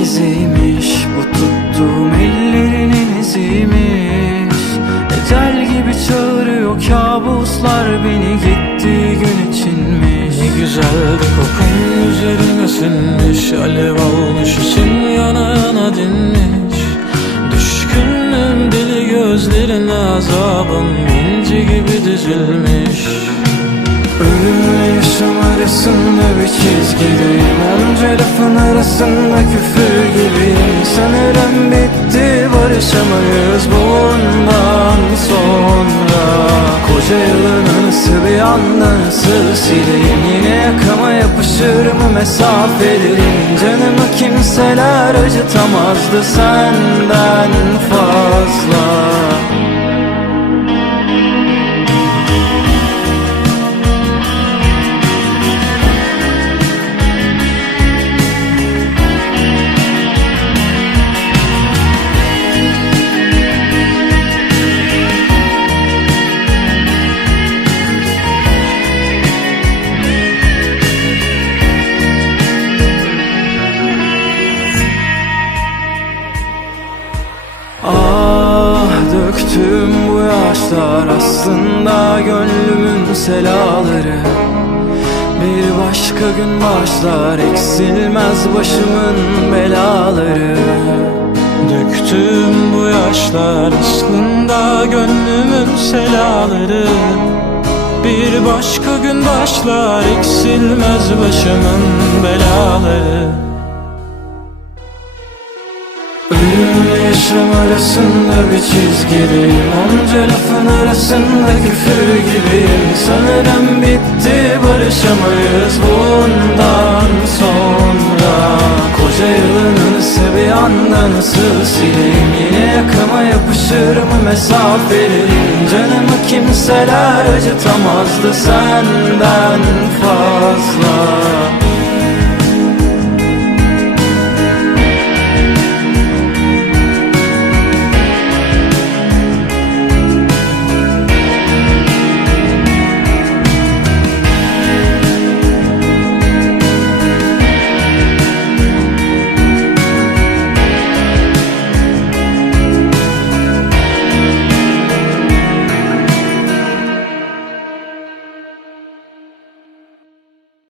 ikiziymiş Bu tuttuğum ellerinin iziymiş Ecel gibi çağırıyor kabuslar beni gittiği gün içinmiş. Ne güzeldi kokun üzerine sinmiş Alev almış için yana yana dinmiş. Düşkünüm deli gözlerine azabım inci gibi dizilmiş. Ölüm arasında bir çizgideyim Onca lafın arasında küfür gibiyim Sanırım bitti barışamayız bundan sonra. Koca yılın anısı bir anda nasıl sileyim? Yine yakama yapışır mı mesafelerin Canımı kimseler acıtamazdı senden fazla yaşlar aslında gönlümün selaları. Bir başka gün başlar eksilmez başımın belaları. Döktüm bu yaşlar aslında gönlümün selaları. Bir başka gün başlar eksilmez başımın belaları Ölümle yaşam arasında bir çizgideyim. Onca lafın arasında küfür gibiyim. Sanırım bitti barışamayız bundan sonra. Koca yılın anısı bir anda nasıl sileyim? Yine yakama yapışır mı mesafelerin Canımı kimseler acıtamazdı senden fazla